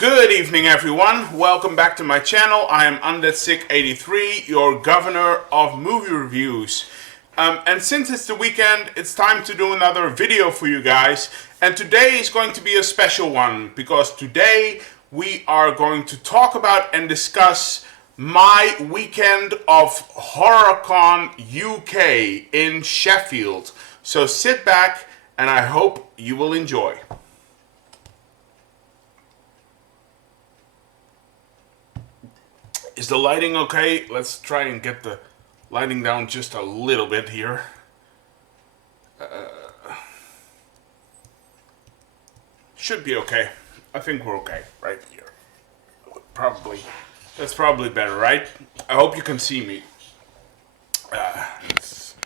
Good evening, everyone. Welcome back to my channel. I am UndeadSick83, your governor of movie reviews. And since it's the weekend, it's time to do another video for you guys. And today is going to be a special one, because today we are going to talk about and discuss my weekend of HorrorCon UK in Sheffield. So sit back and I hope you will enjoy. Is the lighting okay? Let's try and get the lighting down just a little bit here. Should be okay. I think we're okay right here. Probably. That's probably better, right? I hope you can see me. Let's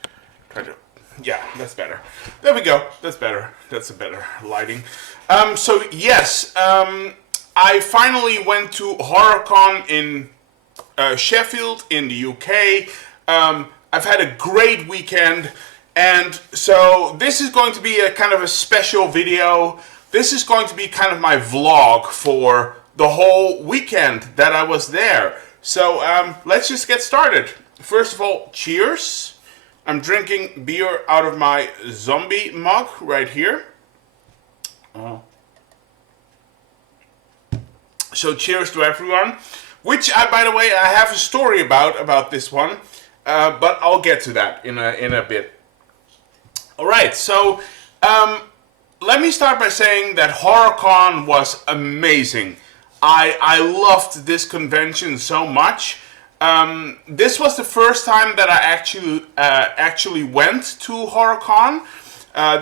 try to... Yeah, that's better. There we go. That's better. That's a better lighting. So yes, I finally went to HorrorCon in Sheffield in the UK. I've had a great weekend, and so this is going to be a kind of a special video. This is going to be kind of my vlog for the whole weekend that I was there. So let's just get started. First of all, cheers. I'm drinking beer out of my zombie mug right here. So cheers to everyone. Which, by the way, I have a story about this one, but I'll get to that in a bit. All right, so let me start by saying that HorrorCon was amazing. I loved this convention so much. This was the first time that I actually went to HorrorCon.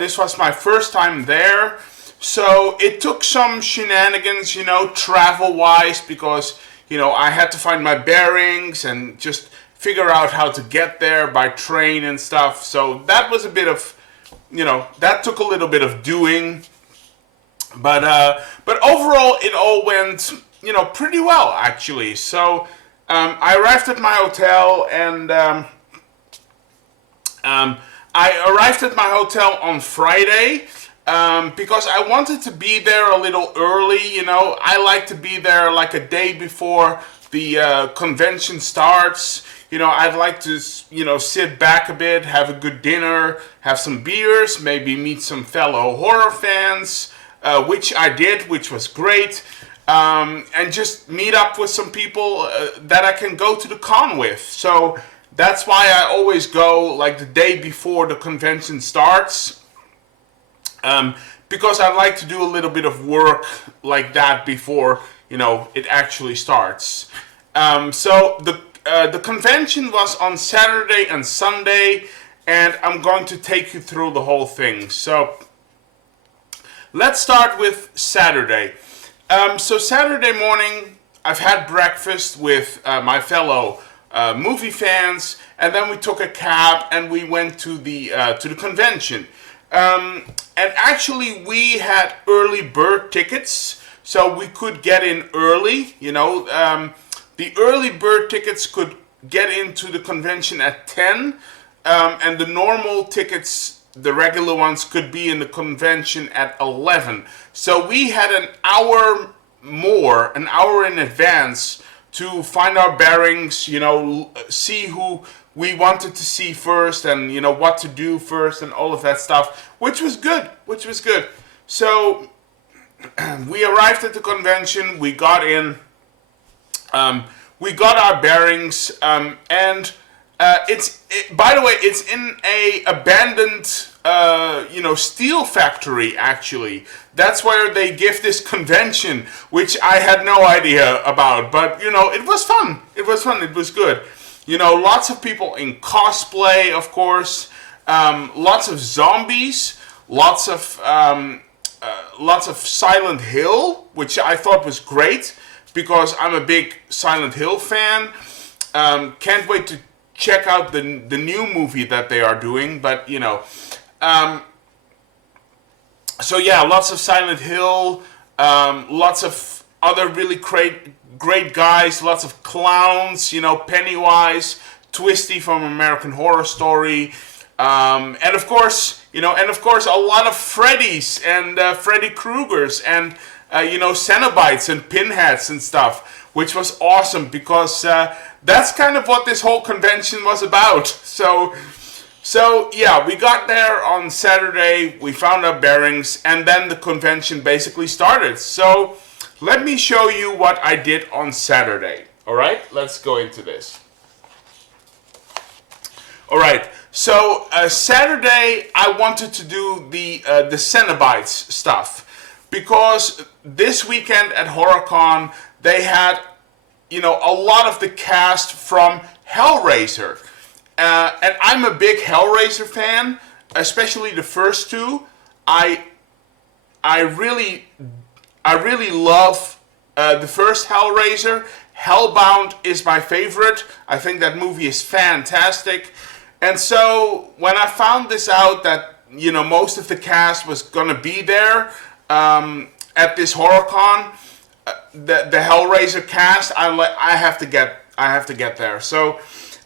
This was my first time there, so it took some shenanigans, you know, travel-wise, because you know, I had to find my bearings and just figure out how to get there by train and stuff. So that was a bit of, you know, that took a little bit of doing. But overall, it all went, you know, pretty well, actually. So I arrived at my hotel, and I arrived at my hotel on Friday. Because I wanted to be there a little early, you know. I like to be there like a day before the convention starts. You know, I'd like to, you know, sit back a bit, have a good dinner, have some beers, maybe meet some fellow horror fans, which I did, which was great. And just meet up with some people that I can go to the con with. So that's why I always go like the day before the convention starts. Because I like to do a little bit of work like that before, you know, it actually starts. So the convention was on Saturday and Sunday, and I'm going to take you through the whole thing. So let's start with Saturday. So Saturday morning, I've had breakfast with my fellow movie fans, and then we took a cab and we went to the convention. And actually we had early bird tickets, so we could get in early, you know. The early bird tickets could get into the convention at 10, and the normal tickets, the regular ones, could be in the convention at 11. So we had an hour in advance to find our bearings, you know, see who we wanted to see first, and you know what to do first, and all of that stuff, which was good. So we arrived at the convention, we got in, we got our bearings, and by the way, it's in a abandoned you know, steel factory, actually. That's where they give this convention, which I had no idea about, but you know, it was fun. It was good. You know, lots of people in cosplay, of course. Lots of zombies. Lots of Silent Hill, which I thought was great because I'm a big Silent Hill fan. Can't wait to check out the new movie that they are doing. But you know, so yeah, lots of Silent Hill. Lots of other really great guys, lots of clowns, you know, Pennywise, Twisty from American Horror Story, and of course, you know, a lot of Freddys and Freddy Kruegers and Cenobites and pinheads and stuff, which was awesome because that's kind of what this whole convention was about. So yeah, we got there on Saturday, we found our bearings, and then the convention basically started. So let me show you what I did on Saturday. All right, let's go into this. All right, so Saturday I wanted to do the Cenobites stuff because this weekend at HorrorCon they had, a lot of the cast from Hellraiser. And I'm a big Hellraiser fan, especially the first two. I really love the first Hellraiser. Hellbound is my favorite. I think that movie is fantastic. And so when I found this out that most of the cast was gonna be there at this HorrorCon, the Hellraiser cast, I have to get there. So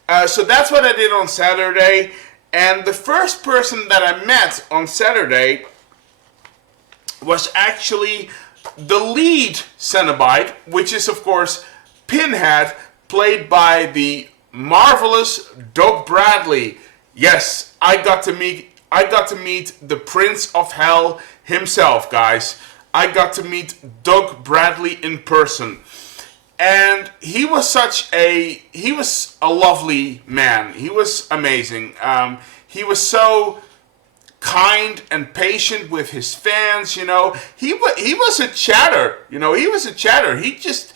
that's what I did on Saturday, and the first person that I met on Saturday was actually the lead Cenobite, which is of course Pinhead, played by the marvelous Doug Bradley. Yes, I got to meet the Prince of Hell himself, guys. I got to meet Doug Bradley in person. And he was a lovely man. He was amazing. He was so kind and patient with his fans. He was a chatter. He was a chatter. He just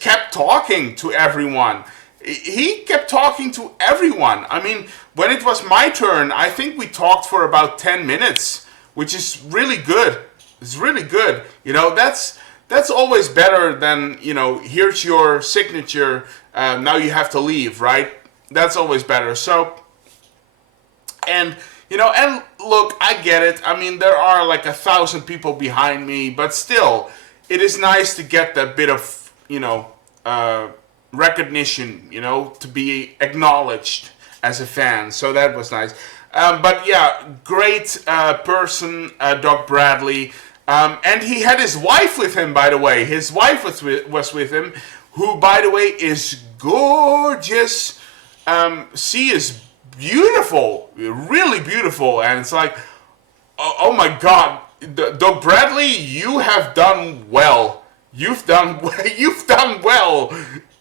kept talking to everyone. He kept talking to everyone. I mean, when it was my turn, I think we talked for about 10 minutes, which is really good. It's really good. That's always better than, here's your signature, now you have to leave, right? That's always better. So, and look, I get it. I mean, there are like 1,000 people behind me, but still, it is nice to get that bit of, recognition, to be acknowledged as a fan. So that was nice. But yeah, great person, Doug Bradley. And he had his wife with him, by the way. His wife was with him, who, by the way, is gorgeous. She is beautiful, really beautiful. And it's like, oh my God, Doug Bradley, you have done well. You've done well.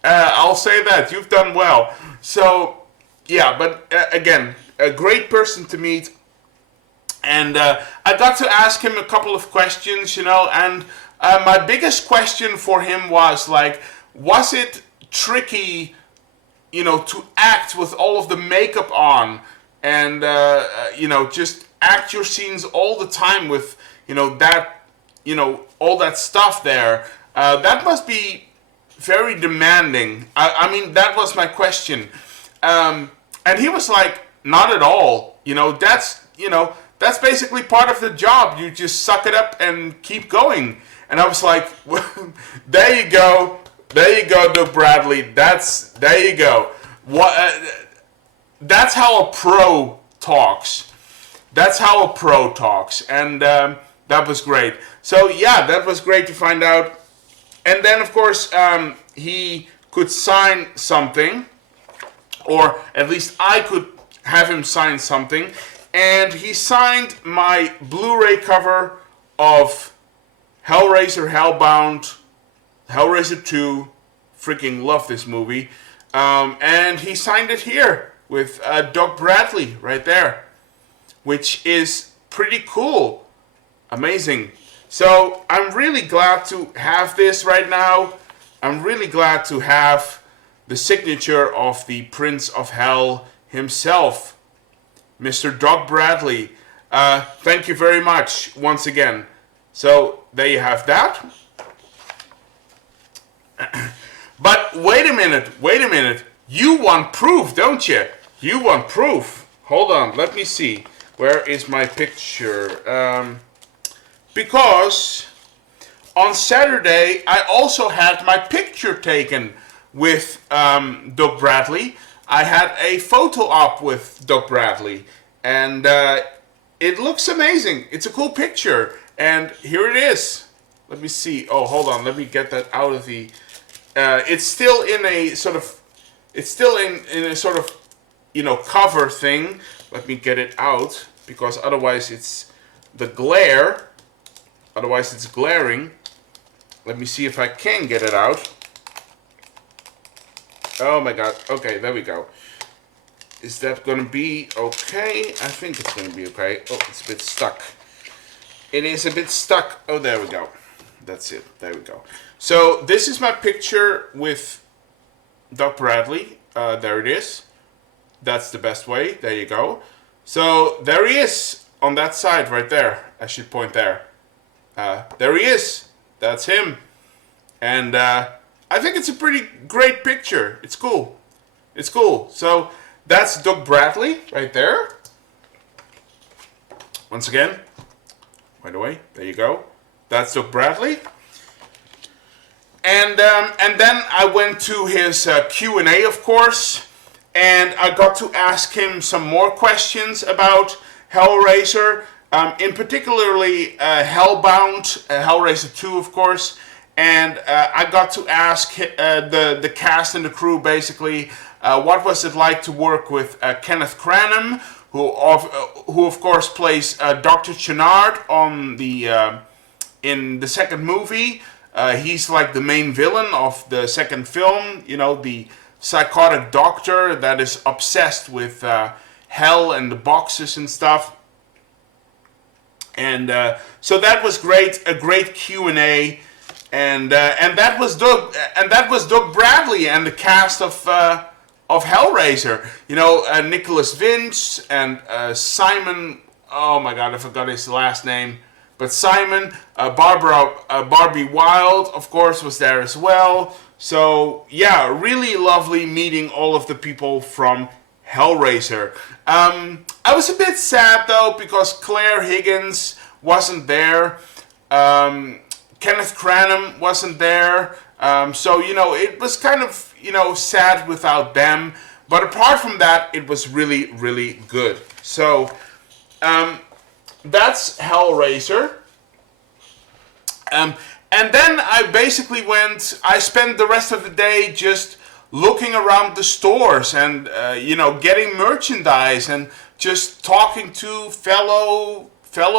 I'll say that. You've done well. So, yeah, but again, a great person to meet. And I got to ask him a couple of questions, and my biggest question for him was like, was it tricky, to act with all of the makeup on and, just act your scenes all the time with, all that stuff there. That must be very demanding. I mean, that was my question. And he was like, not at all. That's basically part of the job. You just suck it up and keep going. And I was like, well, there you go, Doug Bradley. There you go. That's how a pro talks. And that was great. So yeah, that was great to find out. And then of course he could sign something, or at least I could have him sign something. And he signed my Blu-ray cover of Hellraiser, Hellbound, Hellraiser 2. Freaking love this movie. And he signed it here with Doug Bradley right there, which is pretty cool. Amazing. So I'm really glad to have this right now. I'm really glad to have the signature of the Prince of Hell himself, Mr. Doug Bradley. Thank you very much once again. So there you have that. But wait a minute. You want proof, don't you? You want proof. Hold on, let me see. Where is my picture? Because on Saturday I also had my picture taken with Doug Bradley. I had a photo op with Doug Bradley, and it looks amazing. It's a cool picture, and here it is. Let me see. Oh, hold on. Let me get that out of the. It's still in a sort of. It's still in a sort of, cover thing. Let me get it out because otherwise it's the glare. Otherwise it's glaring. Let me see if I can get it out. Oh my god. Okay, there we go. Is that gonna be okay? I think it's gonna be okay. Oh, it's a bit stuck. It is a bit stuck. Oh, there we go. That's it. There we go. So this is my picture with Doc Bradley. There it is. That's the best way. There you go. So there he is on that side right there. I should point there. There he is. That's him. And I think it's a pretty great picture. It's cool. It's cool. So that's Doc Bradley right there. Once again. By the way, there you go. That's Doc Bradley. And then I went to his Q&A, of course, and I got to ask him some more questions about Hellraiser, in particularly Hellbound, Hellraiser 2, of course, and I got to ask the cast and the crew, basically, what was it like to work with Kenneth Branagh, who of course plays Dr. Channard on in the second movie. He's like the main villain of the second film, the psychotic doctor that is obsessed with hell and the boxes and stuff. And so that was great, a great Q&A, and that was Doug Bradley and the cast of Hellraiser. Nicholas Vince and Simon. Oh my God, I forgot his last name. But Simon, Barbie Wilde, of course, was there as well. So, yeah, really lovely meeting all of the people from Hellraiser. I was a bit sad, though, because Claire Higgins wasn't there. Kenneth Branagh wasn't there. So, it was kind of, sad without them. But apart from that, it was really, really good. So, that's Hellraiser. And then I basically I spent the rest of the day just looking around the stores and, getting merchandise and just talking to fellow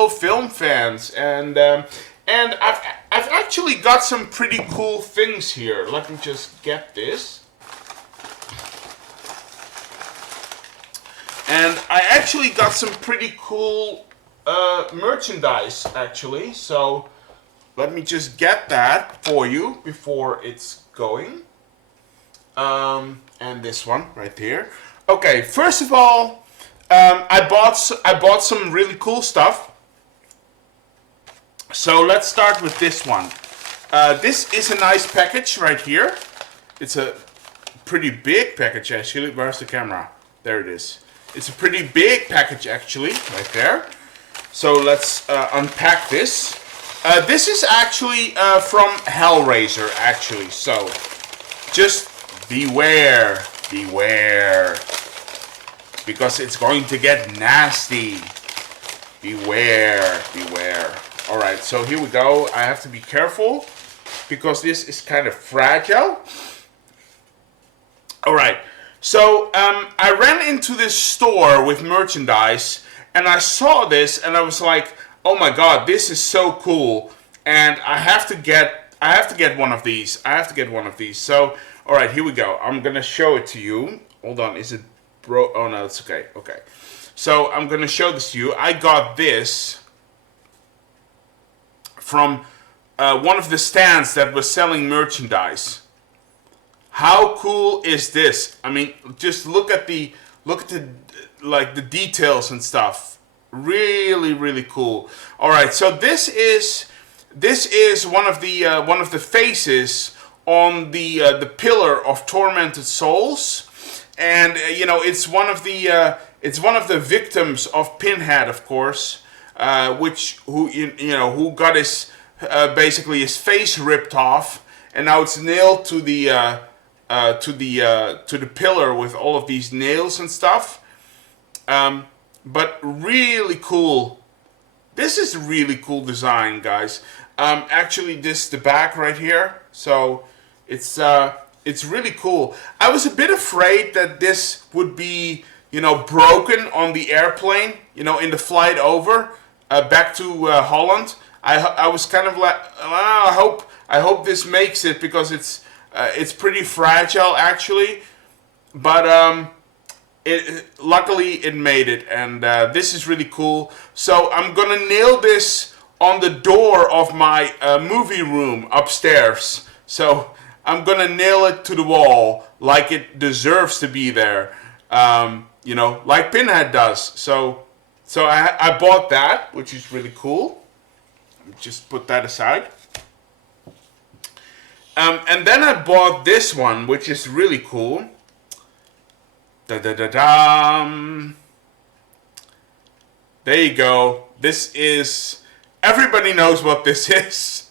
film fans. And I've actually got some pretty cool things here. Let me just get this. And I actually got some pretty cool merchandise, actually. So let me just get that for you before it's going. And this one right here. Okay, first of all, I bought some really cool stuff. So let's start with this one. This is a nice package right here. It's a pretty big package, actually. Where's the camera? There it is. It's a pretty big package, actually, right there. So let's unpack this. This is actually from Hellraiser, actually. So just beware, because it's going to get nasty. Beware. All right, so here we go. I have to be careful because this is kind of fragile. All right. So I ran into this store with merchandise and I saw this and I was like, oh my god, this is so cool, and I have to get one of these. So all right, here we go. I'm gonna show it to you. Hold on, is it bro? Oh no, it's okay. Okay, so I'm gonna show this to you. I got this from one of the stands that was selling merchandise. How cool is this? I mean, just look at the details and stuff. Really, really cool. All right, so this is one of the faces on the pillar of tormented souls, and it's one of the victims of Pinhead, of course, who got his basically his face ripped off, and now it's nailed to the pillar with all of these nails and stuff. But really cool. This is a really cool design, guys. Actually, this is the back right here. So it's really cool. I was a bit afraid that this would be, you know, broken on the airplane, you know, in the flight over back to Holland. I was kind of like, I hope this makes it, because it's pretty fragile actually. But luckily it made it, and this is really cool. So I'm gonna nail this on the door of my movie room upstairs. So I'm gonna nail it to the wall like it deserves to be there, you know, like Pinhead does. So I bought that, which is really cool. Just put that aside. And then I bought this one, which is really cool. Da-da-da-dum. There you go. This is... Everybody knows what this is.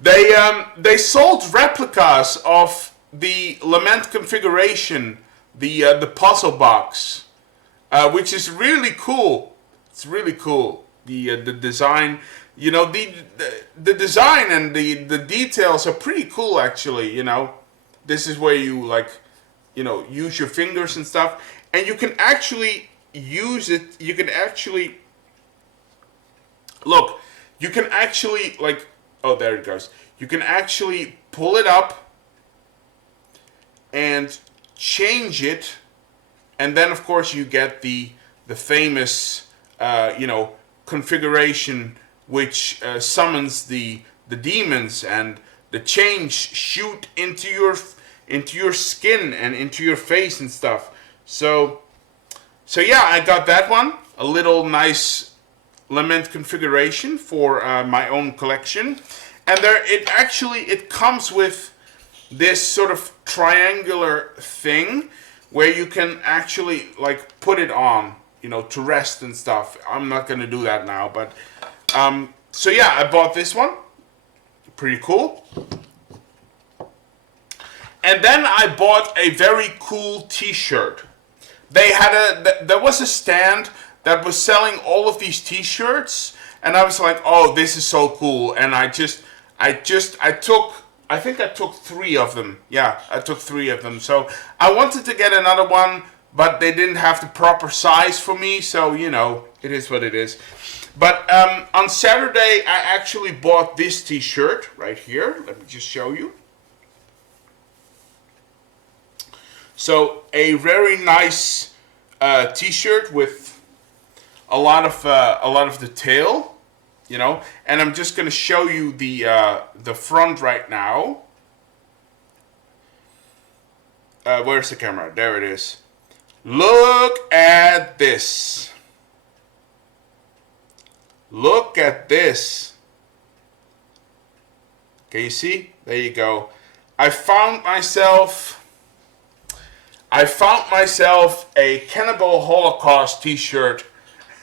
They sold replicas of the Lament configuration, the puzzle box, which is really cool. It's really cool. The design, you know, the design and the details are pretty cool actually. You know, this is where you, like, you know, use your fingers and stuff, and you can actually use it. You can actually look. You can actually, like, oh, there it goes. You can actually pull it up and change it, and then of course you get the famous you know, configuration which summons the demons, and the chains shoot into your skin and into your face and stuff. So yeah, I got that one, a little nice Lament configuration for my own collection. And there it comes with this sort of triangular thing where you can actually, like, put it on, you know, to rest and stuff. I'm not gonna do that now, but so yeah, I bought this one. Pretty cool. And then I bought a very cool t-shirt. There was a stand that was selling all of these t-shirts, and I was like, oh, this is so cool. And I took 3 of them. Yeah, I took 3 of them. So I wanted to get another one, but they didn't have the proper size for me, so, you know, it is what it is. But on Saturday, I actually bought this t-shirt right here. Let me just show you. So a very nice t-shirt with a lot of detail, you know. And I'm just gonna show you the front right now. Where's the camera? There it is. Look at this. Look at this. Can you see? There you go. I found myself a Cannibal Holocaust t-shirt.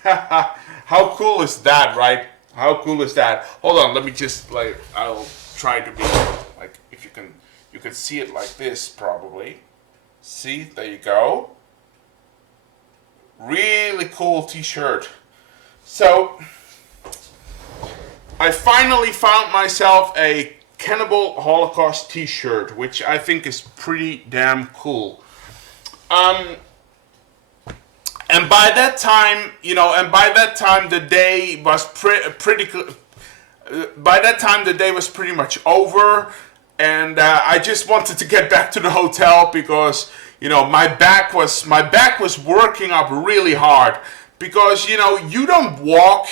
How cool is that, right? How cool is that? Hold on, let me just, like, I'll try to be, like, if you can see it like this probably. See, there you go. Really cool t-shirt. So I finally found myself a Cannibal Holocaust t-shirt, which I think is pretty damn cool. And by that time, you know, the day was pretty much over, and I just wanted to get back to the hotel because, you know, my back was working up really hard, because, you know, you don't walk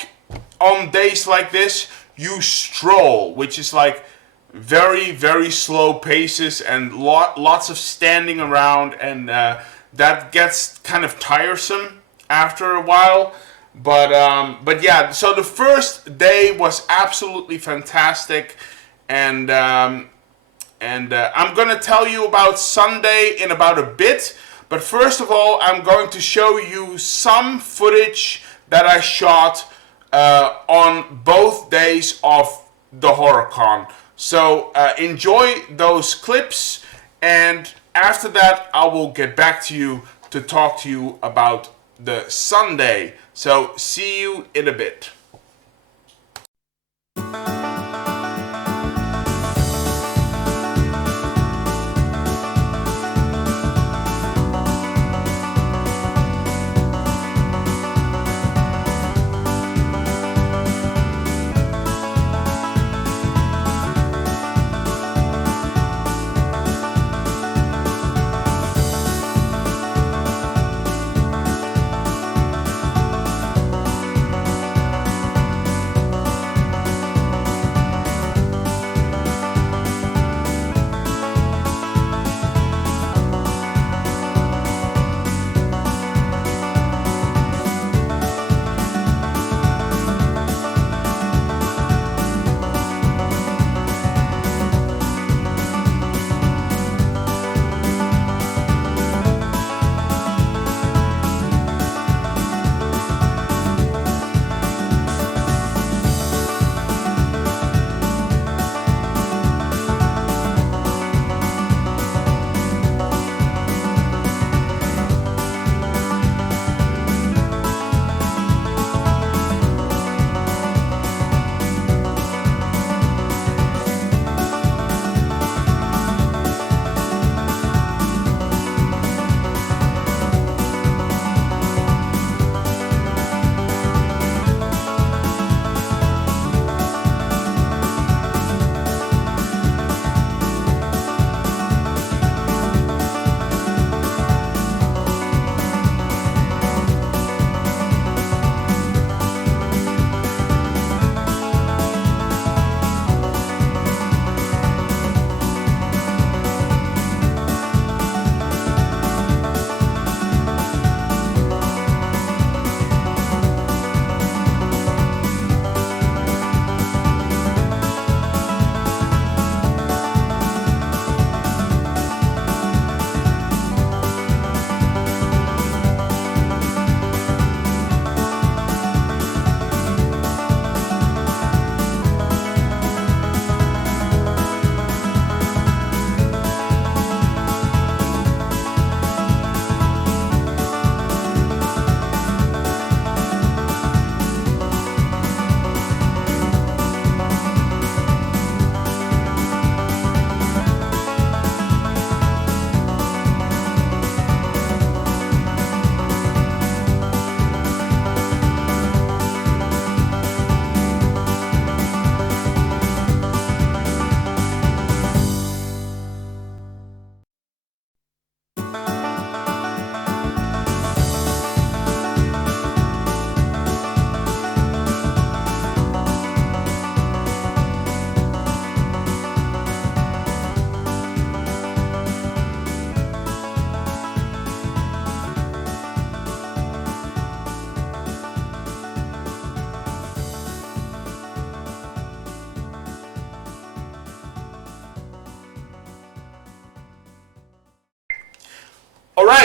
on days like this, you stroll, which is like very, very slow paces and lots of standing around, and that gets kind of tiresome after a while. But yeah, so the first day was absolutely fantastic, and I'm gonna tell you about Sunday in about a bit. But first of all, I'm going to show you some footage that I shot on both days of the HorrorCon. So enjoy those clips, and after that I will get back to you to talk to you about the Sunday. So see you in a bit.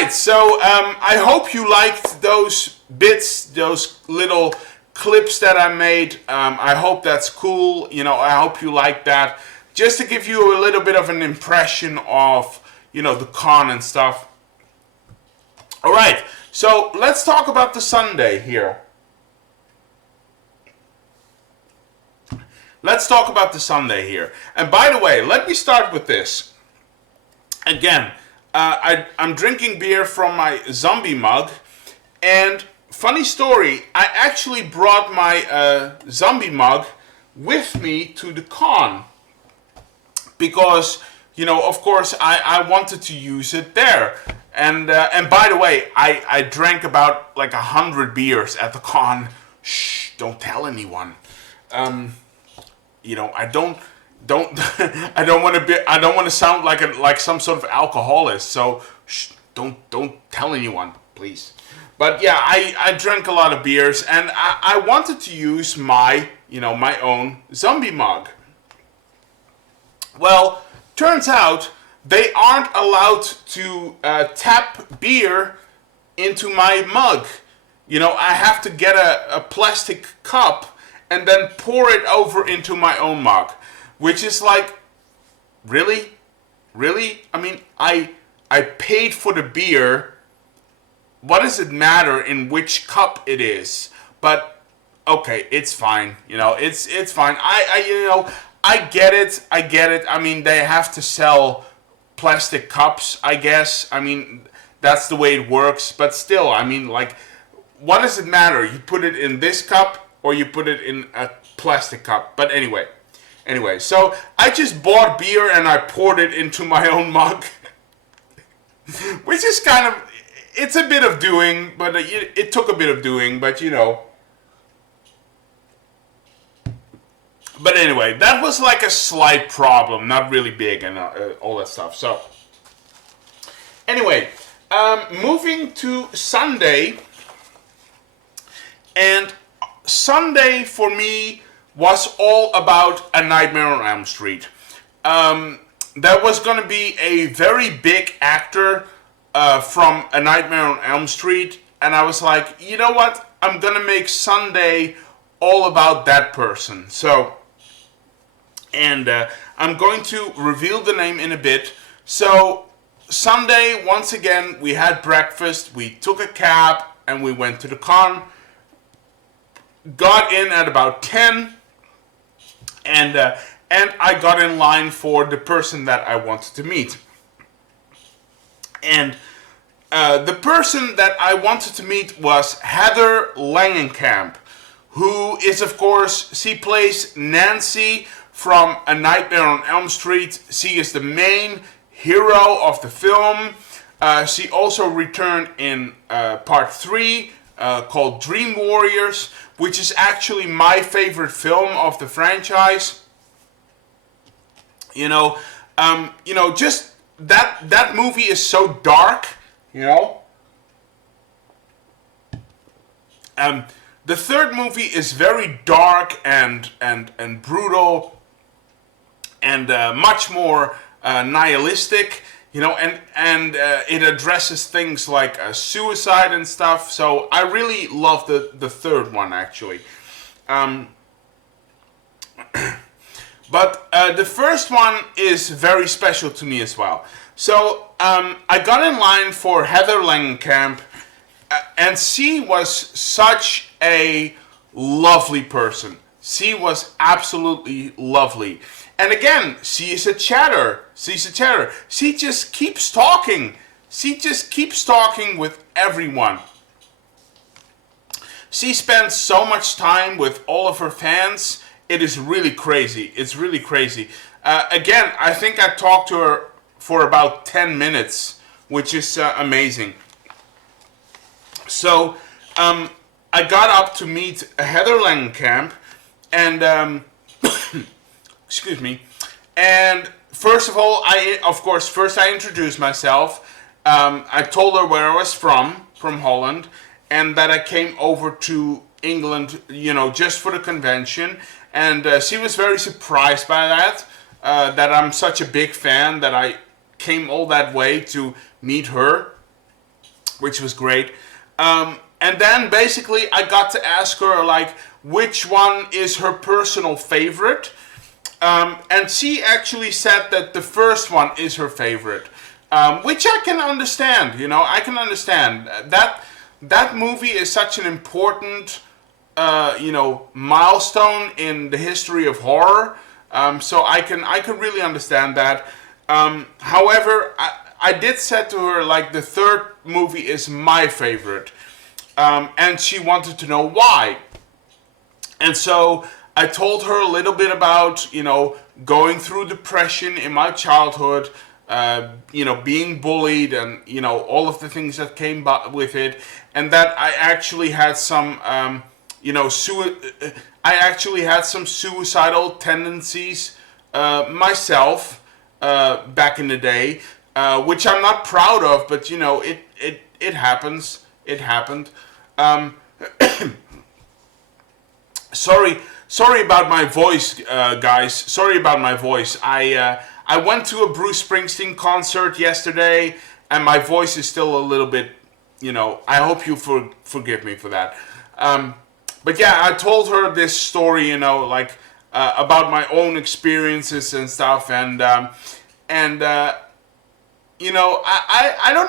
right, so I hope you liked those bits, those little clips that I made. I hope that's cool. You know, I hope you like that. Just to give you a little bit of an impression of, you know, the con and stuff. All right, so let's talk about the Sunday here. Let's talk about the Sunday here. And by the way, let me start with this. Again, I'm drinking beer from my zombie mug, and funny story, I actually brought my zombie mug with me to the con because, you know, of course, I wanted to use it there. And by the way, I drank about like 100 beers at the con. Shh, don't tell anyone. You know, I don't want to sound like some sort of alcoholic. So shh, don't tell anyone, please. But yeah, I drank a lot of beers, and I wanted to use my, you know, my own zombie mug. Well, turns out they aren't allowed to tap beer into my mug. You know, I have to get a plastic cup and then pour it over into my own mug, which is like, really? I mean, I paid for the beer. What does it matter in which cup it is? But okay, it's fine. You know, it's fine. I get it. I mean, they have to sell plastic cups, I guess. I mean, that's the way it works. But still, I mean, like, what does it matter? You put it in this cup or you put it in a plastic cup. But anyway, so I just bought beer and I poured it into my own mug, which is kind of, it's a bit of doing, but it took a bit of doing, but you know. But anyway, that was like a slight problem, not really big and all that stuff. So anyway, moving to Sunday, and Sunday for me was all about A Nightmare on Elm Street. There was going to be a very big actor from A Nightmare on Elm Street, and I was like, you know what? I'm going to make Sunday all about that person. So, and I'm going to reveal the name in a bit. So, Sunday, once again, we had breakfast, we took a cab, and we went to the con. Got in at about 10, and I got in line for the person that I wanted to meet. And the person that I wanted to meet was Heather Langenkamp, who is, of course, she plays Nancy from A Nightmare on Elm Street. She is the main hero of the film. She also returned in part 3, called Dream Warriors, which is actually my favorite film of the franchise. You know, just that movie is so dark. You know, the third movie is very dark and brutal and much more nihilistic. You know, and it addresses things like suicide and stuff. So I really love the third one, actually. But the first one is very special to me as well. So I got in line for Heather Langenkamp, and she was such a lovely person. She was absolutely lovely. And again, she is a chatter. She's a chatter. She just keeps talking. She just keeps talking with everyone. She spends so much time with all of her fans. It is really crazy. It's really crazy. Again, I think I talked to her for about 10 minutes, which is amazing. So, I got up to meet Heather Langenkamp, and excuse me. And first of all, I introduced myself. I told her where I was from Holland, and that I came over to England, you know, just for the convention. And she was very surprised by that, that I'm such a big fan that I came all that way to meet her. which was great. And then basically I got to ask her like which one is her personal favorite. And she actually said that the first one is her favorite, which I can understand. I can understand that movie is such an important, milestone in the history of horror. So I can really understand that. However, I did say to her like the third movie is my favorite, and she wanted to know why. And so I told her a little bit about, going through depression in my childhood, being bullied and, all of the things that came with it. And that I actually had some, I actually had some suicidal tendencies myself back in the day, which I'm not proud of, but, it happens. It happened. Sorry about my voice, guys. Sorry about my voice. I went to a Bruce Springsteen concert yesterday, and my voice is still a little bit, I hope you forgive me for that. But yeah, I told her this story, about my own experiences and stuff, and I don't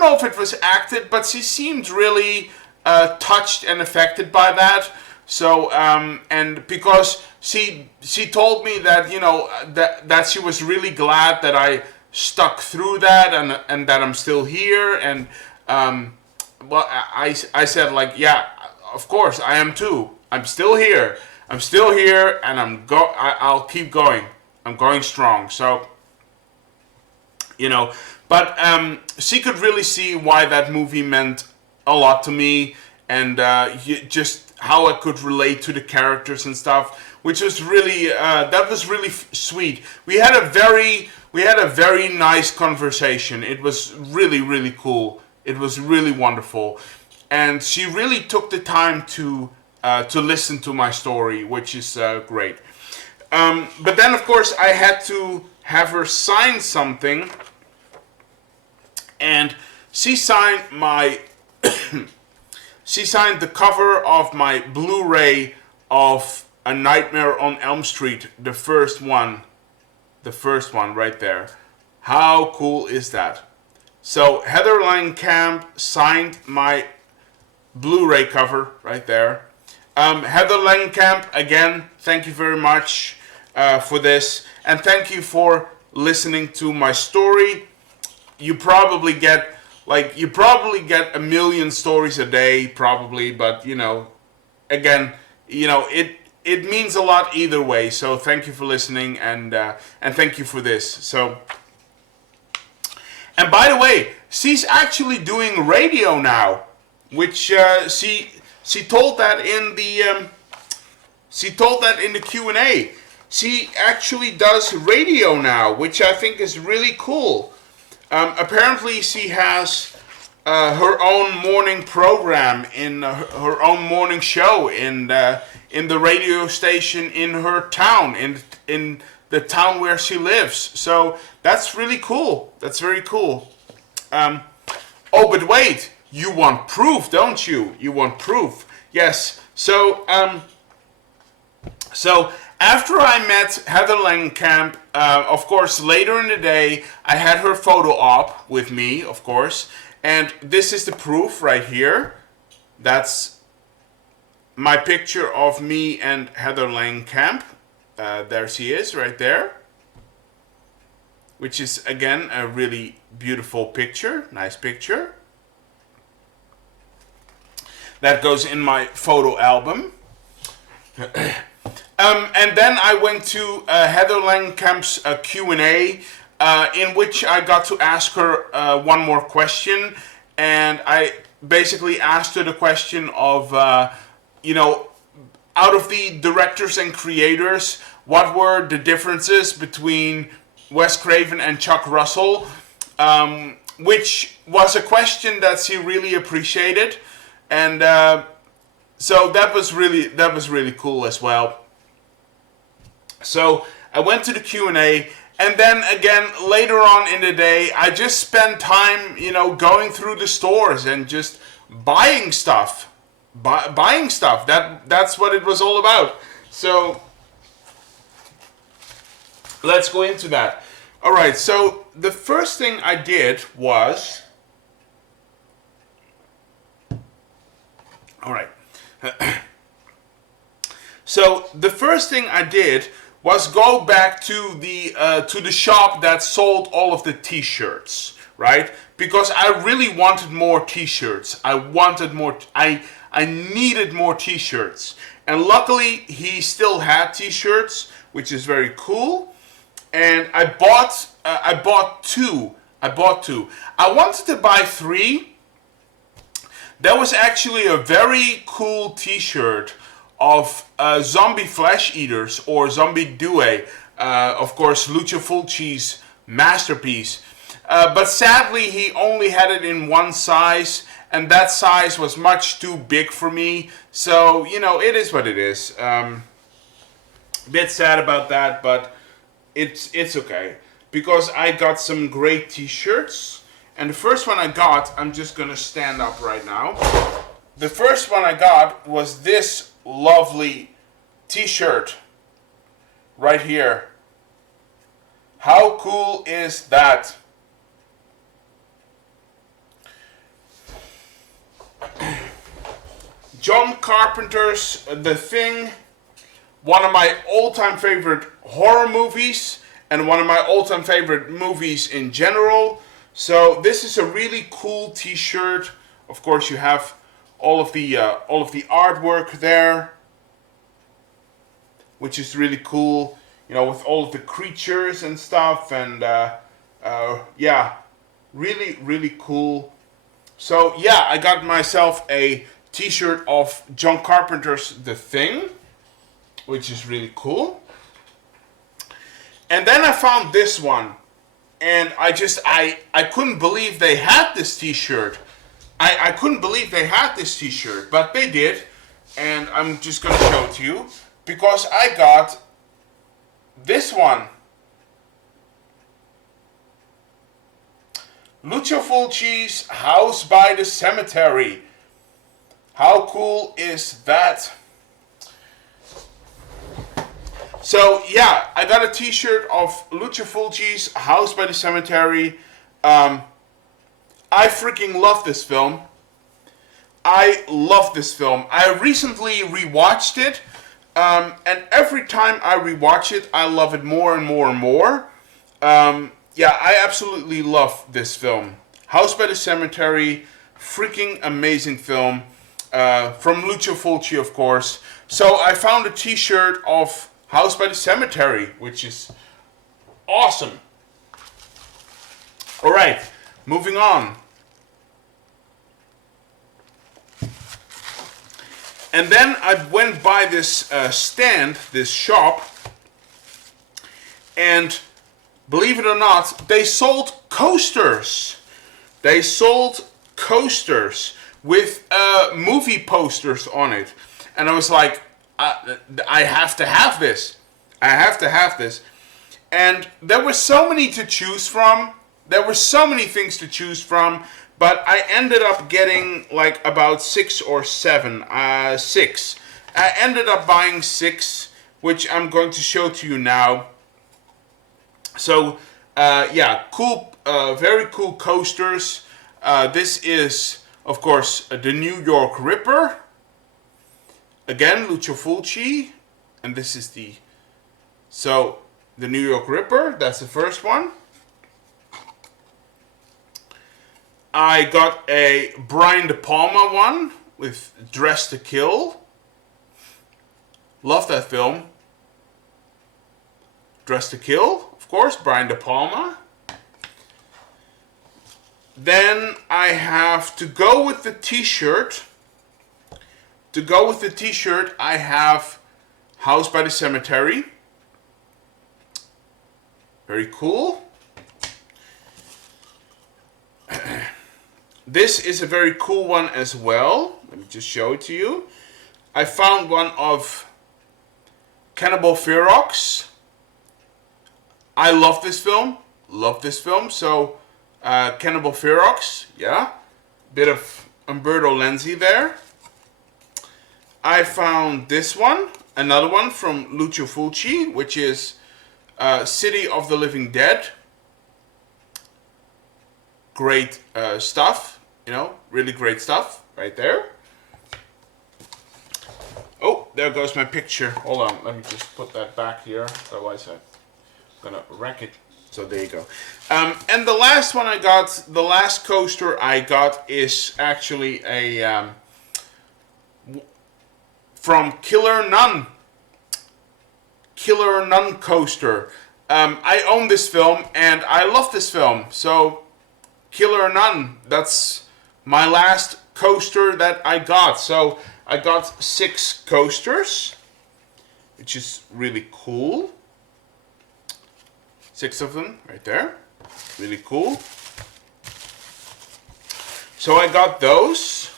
know if it was acted, but she seemed really touched and affected by that. So, and because she told me that, that she was really glad that I stuck through that and that I'm still here. And, I said like, yeah, of course I am too. I'm still here. I'm still here, and I'll keep going. I'm going strong. So, but she could really see why that movie meant a lot to me, and just how I could relate to the characters and stuff, which was really that was really sweet. We had a very nice conversation. It was really, really cool. It was really wonderful, and she really took the time to listen to my story, which is great. But then, of course, I had to have her sign something, and she signed my. She signed the cover of my Blu-ray of A Nightmare on Elm Street, the first one right there. How cool is that? So Heather Langenkamp signed my Blu-ray cover right there. Heather Langenkamp, again, thank you very much for this, and thank you for listening to my story. You probably get a million stories a day, probably, but again, it means a lot either way. So thank you for listening, and thank you for this. So, and by the way, she's actually doing radio now, which she told that in the Q&A. She actually does radio now, which I think is really cool. Apparently, she has her own morning program in her own morning show in the radio station in her town, in the town where she lives. So that's really cool. That's very cool. Oh, but wait, you want proof, don't you? You want proof? Yes. So after I met Heather Langenkamp, of course, later in the day, I had her photo op with me, of course. And this is the proof right here. That's my picture of me and Heather Langenkamp. There she is, right there. Which is, again, a really beautiful picture. Nice picture. That goes in my photo album. And then I went to Heather Langenkamp's Q&A, in which I got to ask her one more question. And I basically asked her the question of, out of the directors and creators, what were the differences between Wes Craven and Chuck Russell? Which was a question that she really appreciated. And so that was really cool as well. So I went to the Q&A, And then again, later on in the day, I just spend time, you know, going through the stores and just buying stuff. Buying stuff. That's what it was all about. So let's go into that. All right. So the first thing I did was, all right. So the first thing I did was go back to the shop that sold all of the t-shirts, right? Because I really wanted more t-shirts. I needed more t-shirts. And luckily he still had t-shirts, which is very cool. And I bought two. I wanted to buy 3. There was actually a very cool t-shirt of zombie flesh eaters, or zombie due, of course Lucio Fulci's masterpiece, but sadly he only had it in one size, and that size was much too big for me. So you know, it is what it is. Bit sad about that, but it's okay, because I got some great t-shirts. And the first one I got, I'm just gonna stand up right now. The first one I got was this lovely t-shirt right here. How cool is that? John Carpenter's The Thing, one of my all-time favorite horror movies, and one of my all-time favorite movies in general. So this is a really cool t-shirt. Of course, you have all of the artwork there, which is really cool, you know, with all of the creatures and stuff, and yeah, really cool. So yeah, I got myself a t-shirt of John Carpenter's The Thing, which is really cool. And then I found this one, and I couldn't believe they had this t-shirt. I couldn't believe they had this t-shirt, but they did, and I'm just gonna show it to you, because I got this one. Lucio Fulci's House by the Cemetery. How cool is that? So yeah, I got a t-shirt of Lucio Fulci's House by the Cemetery. I freaking love this film. I love this film. I recently rewatched it, and every time I rewatch it, I love it more and more and more. Yeah, I absolutely love this film. House by the Cemetery, freaking amazing film, from Lucio Fulci, of course. So I found a t-shirt of House by the Cemetery, which is awesome. All right. Moving on. And then I went by this stand, this shop, and believe it or not, they sold coasters. They sold coasters with movie posters on it. And I was like, I have to have this. I have to have this. And there were so many to choose from. There were so many things to choose from, but I ended up getting like about 6 or 7. 6. I ended up buying 6, which I'm going to show to you now. So, yeah, cool, very cool coasters. This is, of course, the New York Ripper. Again, Lucio Fulci. And this is the New York Ripper. That's the first one. I got a Brian De Palma one with Dress to Kill. Love that film. Dress to Kill, of course, Brian De Palma. Then I have, to go with the t-shirt, I have House by the Cemetery. Very cool. This is a very cool one as well. Let me just show it to you. I found one of Cannibal Ferox. I love this film. Love this film. So, Cannibal Ferox, yeah. Bit of Umberto Lenzi there. I found this one, another one from Lucio Fulci, which is City of the Living Dead. Great stuff, you know, really great stuff right there. Oh, there goes my picture. Hold on, let me just put that back here, otherwise I'm gonna wreck it. So there you go. And the last one I got, the last coaster I got is actually a from Killer Nun. Killer Nun coaster. I own this film and I love this film. So Killer Nun, that's my last coaster that I got. So I got 6 coasters, which is really cool. 6 of them right there. Really cool. So I got those.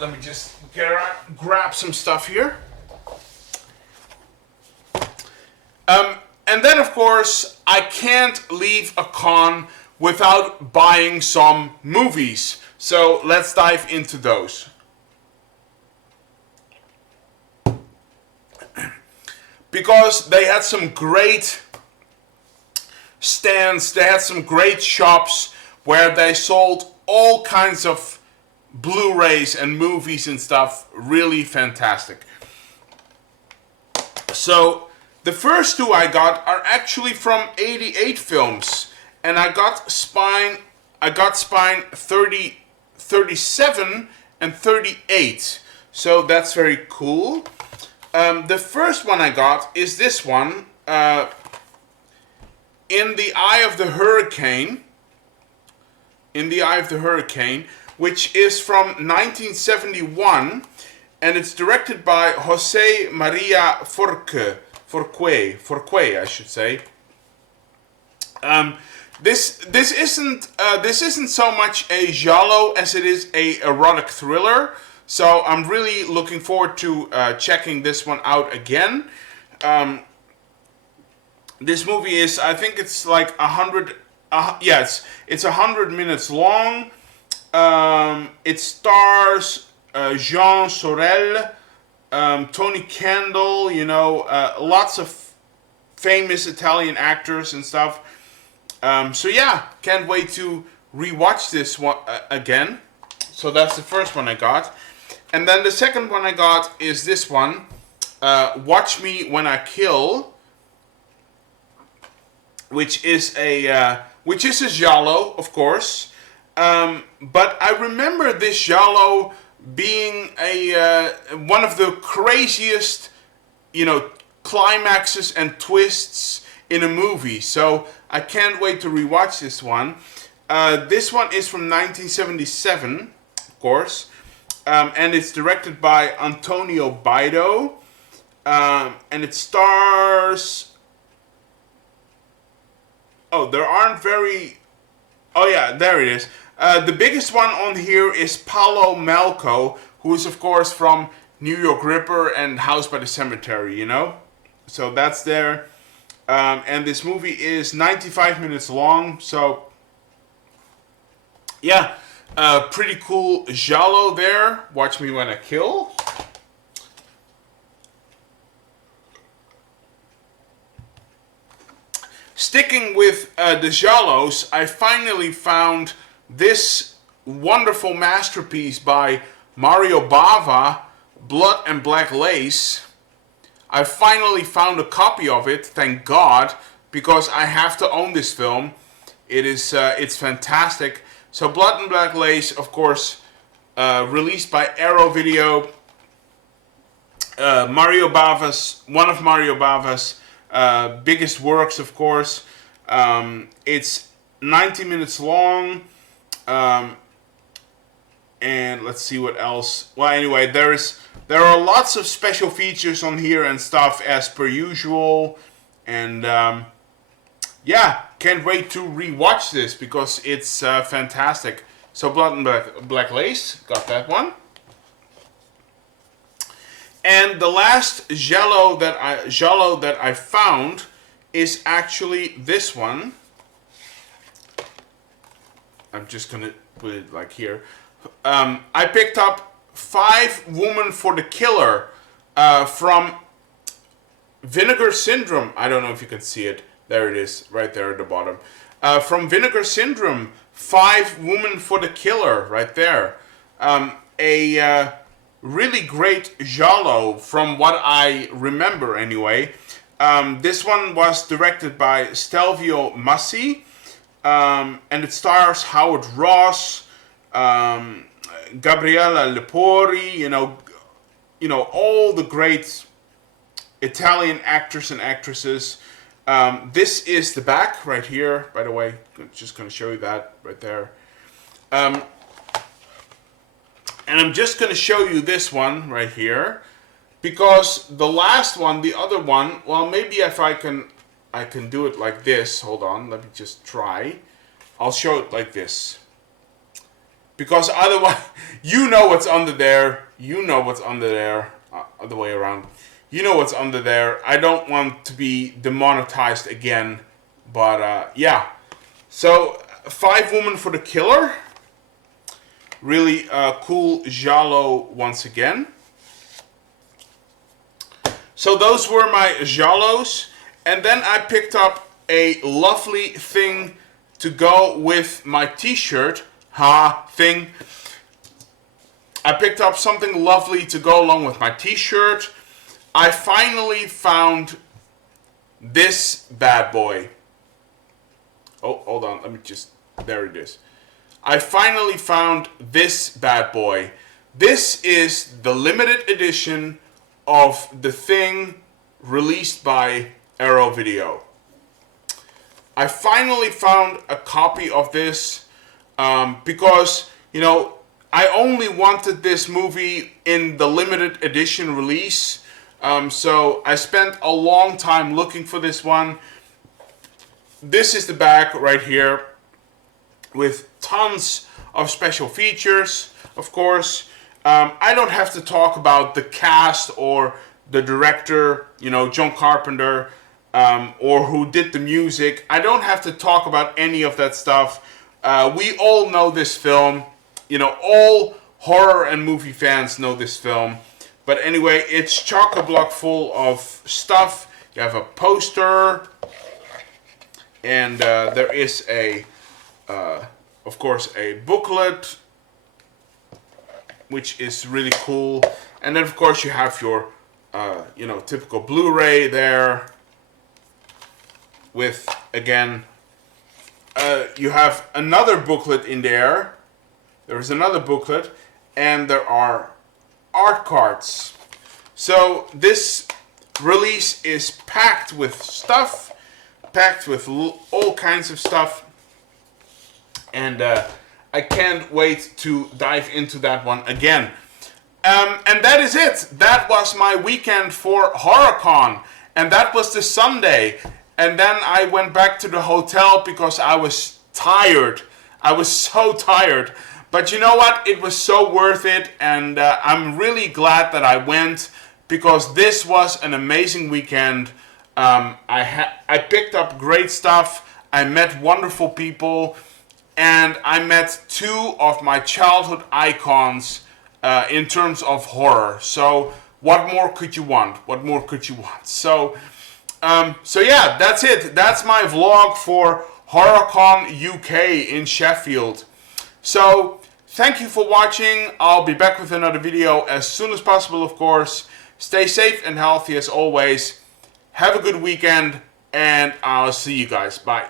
Let me just grab some stuff here. And then, of course, I can't leave a con without buying some movies. So let's dive into those. Because they had some great stands, they had some great shops where they sold all kinds of Blu-Rays and movies and stuff. Really fantastic. So the first 2 I got are actually from 88 films, and I got Spine 30, 37 and 38. So that's very cool. The first one I got is this one, In the Eye of the Hurricane. In the Eye of the Hurricane, which is from 1971, and it's directed by Jose Maria Forqué, I should say. This isn't so much a giallo as it is a erotic thriller. So I'm really looking forward to checking this one out again. This movie is, I think it's like 100. Yes, it's 100 minutes long. It stars Jean Sorel, Tony Candle, you know, lots of famous Italian actors and stuff. So yeah, can't wait to rewatch this one again. So that's the first one I got. And then the second one I got is this one, Watch Me When I Kill, which is a giallo, of course. But I remember this giallo being one of the craziest, you know, climaxes and twists in a movie. So I can't wait to rewatch this one. This one is from 1977, of course. And it's directed by Antonio Baido. And it stars... Oh, there aren't very... Oh yeah, there it is. The biggest one on here is Paolo Malco, who is of course from New York Ripper and House by the Cemetery, you know? So that's there. And this movie is 95 minutes long, so... Yeah, pretty cool giallo there. Watch Me When I Kill. Sticking with the giallos, I finally found this wonderful masterpiece by Mario Bava, Blood and Black Lace. I finally found a copy of it, thank God, because I have to own this film. It's fantastic. So Blood and Black Lace, of course, released by Arrow Video. One of Mario Bava's biggest works, of course. It's 90 minutes long. And let's see what else. Well, anyway, there are lots of special features on here and stuff as per usual. And yeah, can't wait to rewatch this because it's fantastic. So Blood and Black Lace, got that one. And the last giallo that I found is actually this one. I'm just gonna put it like here. I picked up 5 Women for the Killer from Vinegar Syndrome. I don't know if you can see it. There it is, right there at the bottom. From Vinegar Syndrome, 5 Women for the Killer, right there. A really great giallo, from what I remember anyway. This one was directed by Stelvio Massi, and it stars Howard Ross, Gabriella Lepori, you know, all the great Italian actors and actresses. This is the back right here, by the way. I'm just going to show you that right there. And I'm just going to show you this one right here, because the last one, the other one, well, maybe if I can do it like this. Hold on, let me just try. I'll show it like this. Because otherwise, you know what's under there. You know what's under there. Other way around. You know what's under there. I don't want to be demonetized again. But yeah. So, 5 Women for the Killer. Really cool giallo once again. So those were my giallos. And then I picked up a lovely thing to go with my t-shirt. Thing. I picked up something lovely to go along with my t-shirt. I finally found this bad boy. Oh, hold on. Let me just... There it is. I finally found this bad boy. This is the limited edition of The Thing released by Arrow Video. I finally found a copy of this because, you know, I only wanted this movie in the limited edition release. So I spent a long time looking for this one. This is the back right here with tons of special features, of course. I don't have to talk about the cast or the director, you know, John Carpenter, or who did the music. I don't have to talk about any of that stuff. We all know this film. You know, all horror and movie fans know this film. But anyway, it's chock-a-block full of stuff. You have a poster, and there is a, of course, a booklet, which is really cool. And then, of course, you have your, you know, typical Blu-ray there. With, again, you have another booklet in there. There is another booklet, and there are art cards. So this release is packed with stuff, packed with all kinds of stuff, and I can't wait to dive into that one again. And that is it. That was my weekend for HorrorCon, and that was the Sunday. And then I went back to the hotel because I was tired. I was so tired. But you know what? It was so worth it. And I'm really glad that I went, because this was an amazing weekend. I picked up great stuff. I met wonderful people. And I met 2 of my childhood icons in terms of horror. So what more could you want? What more could you want? So yeah, that's it. That's my vlog for HorrorCon UK in Sheffield. So thank you for watching. I'll be back with another video as soon as possible, of course. Stay safe and healthy as always. Have a good weekend, and I'll see you guys. Bye.